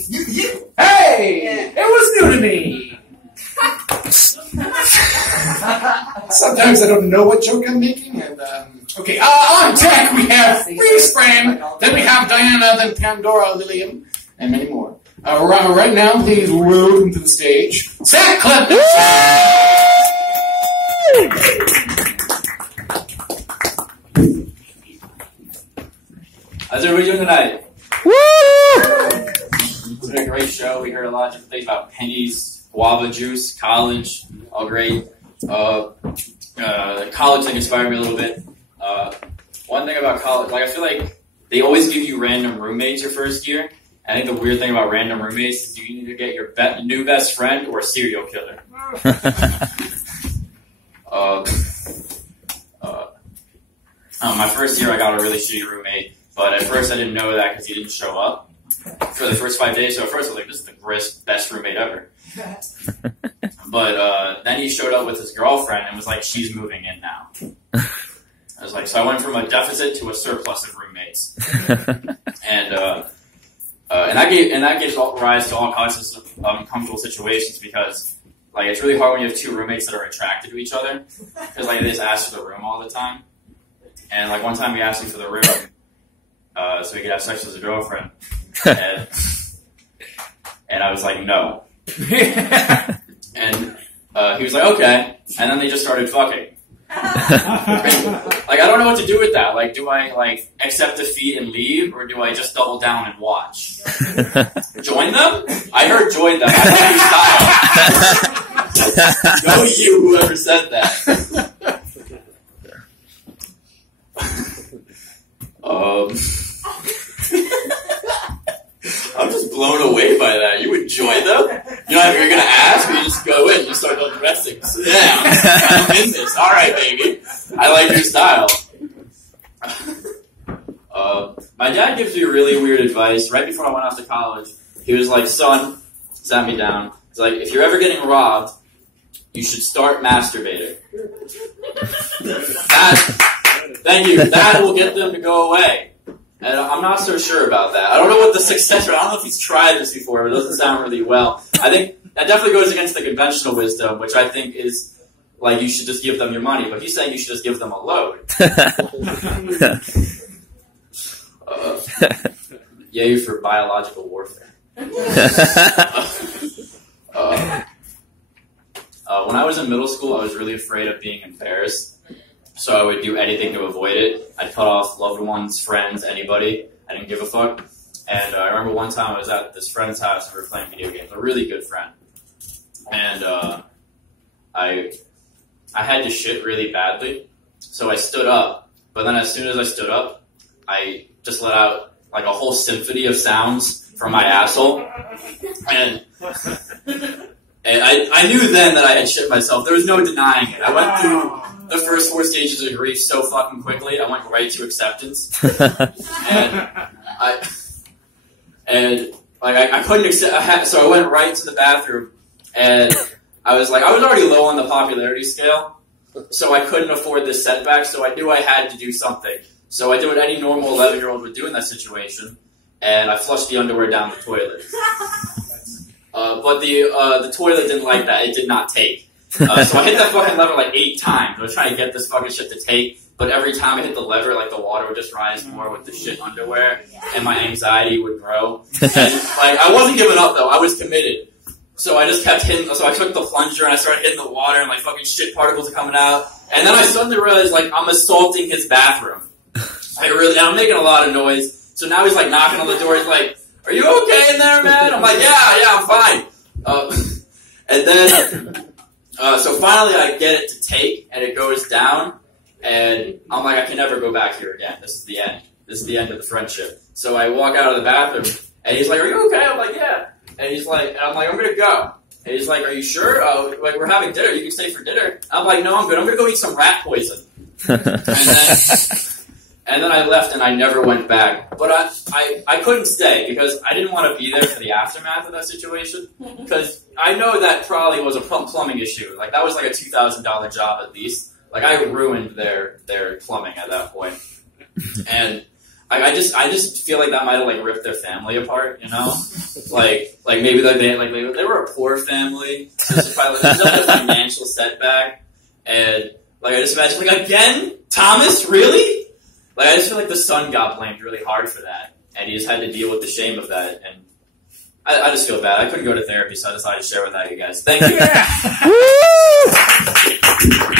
It's new to you. Hey! Yeah. It was new to me. Sometimes I don't know what joke I'm making. And okay, on deck we have Reese Frame, then we have Diana, then Pandora, Lillian, and many more. Right now, please welcome to the stage, Zach Clinton. How's everybody doing tonight? Woo! It's been a great show. We heard a lot of different things about pennies, guava juice, college, all great. College thing inspired me a little bit. One thing about college, like I feel like they always give you random roommates your first year. I think the weird thing about random roommates is you either get your new best friend or a serial killer. My first year I got a really shitty roommate, but at first I didn't know that because he didn't show up for the first 5 days. So at first I was like, this is the best roommate ever. But then he showed up with his girlfriend and was like, she's moving in now. I was like, so I went from a deficit to a surplus of roommates. And that gives rise to all kinds of uncomfortable situations because, like, it's really hard when you have two roommates that are attracted to each other because, like, they just ask for the room all the time. And, like, one time we asked him for the room so he could have sex with his girlfriend. And I was like, no. And he was like, okay. And then they just started fucking. Like, I don't know what to do with that. Like, do I, like, accept defeat and leave, or do I just double down and watch? Join them? I heard join them. I like your style. Go you, whoever said that. I'm just blown away by that. You would join them? You're going to ask, or you just go in, you start undressing. Sit down. I'm in this. All right, baby. I like your style. My dad gives me really weird advice. Right before I went off to college, he was like, son, sat me down. He's like, if you're ever getting robbed, you should start masturbating. Thank you. That will get them to go away. And I'm not so sure about that. I don't know what the success rate. I don't know if he's tried this before, but it doesn't sound really well. I think that definitely goes against the conventional wisdom, which I think is like you should just give them your money. But he's saying you should just give them a load. Yay for biological warfare. When I was in middle school, I was really afraid of being embarrassed. So I would do anything to avoid it. I'd cut off loved ones, friends, anybody. I didn't give a fuck. And I remember one time I was at this friend's house and we were playing video games. A really good friend. And I had to shit really badly. So I stood up. But then as soon as I stood up, I just let out like a whole symphony of sounds from my asshole. And I knew then that I had shit myself. There was no denying it. I went through the first 4 stages of grief so fucking quickly. I went right to acceptance. And I couldn't accept. So I went right to the bathroom, and I was already low on the popularity scale, so I couldn't afford this setback. So I knew I had to do something. So I did what any normal 11-year-old would do in that situation, and I flushed the underwear down the toilet. But the toilet didn't like that. It did not take. So I hit that fucking lever like 8 times. I was trying to get this fucking shit to take, but every time I hit the lever, like the water would just rise more with the shit underwear, and my anxiety would grow. And like I wasn't giving up though. I was committed. So I just kept hitting. So I took the plunger and I started hitting the water, and like fucking shit particles are coming out. And then I suddenly realized like I'm assaulting his bathroom. I'm making a lot of noise. So now he's like knocking on the door. He's like, "Are you okay in there, man?" I'm like, "Yeah, I'm fine." And then. So finally I get it to take, and it goes down, and I'm like, I can never go back here again. This is the end. This is the end of the friendship. So I walk out of the bathroom, and he's like, are you okay? I'm like, yeah. And I'm like, I'm going to go. And he's like, are you sure? Like, we're having dinner. You can stay for dinner. I'm like, no, I'm good. I'm going to go eat some rat poison. And then I left, and I never went back. But I couldn't stay because I didn't want to be there for the aftermath of that situation. Because I know that probably was a plumbing issue. Like, that was like a $2,000 job at least. Like, I ruined their plumbing at that point. And I just feel like that might have like ripped their family apart, you know? like maybe maybe they were a poor family. So this is probably like a financial setback, and like I just imagine like again, Thomas, really? Like I just feel like the son got blamed really hard for that, and he just had to deal with the shame of that, and I just feel bad. I couldn't go to therapy, so I decided to share with that, you guys. Thank you. Yeah.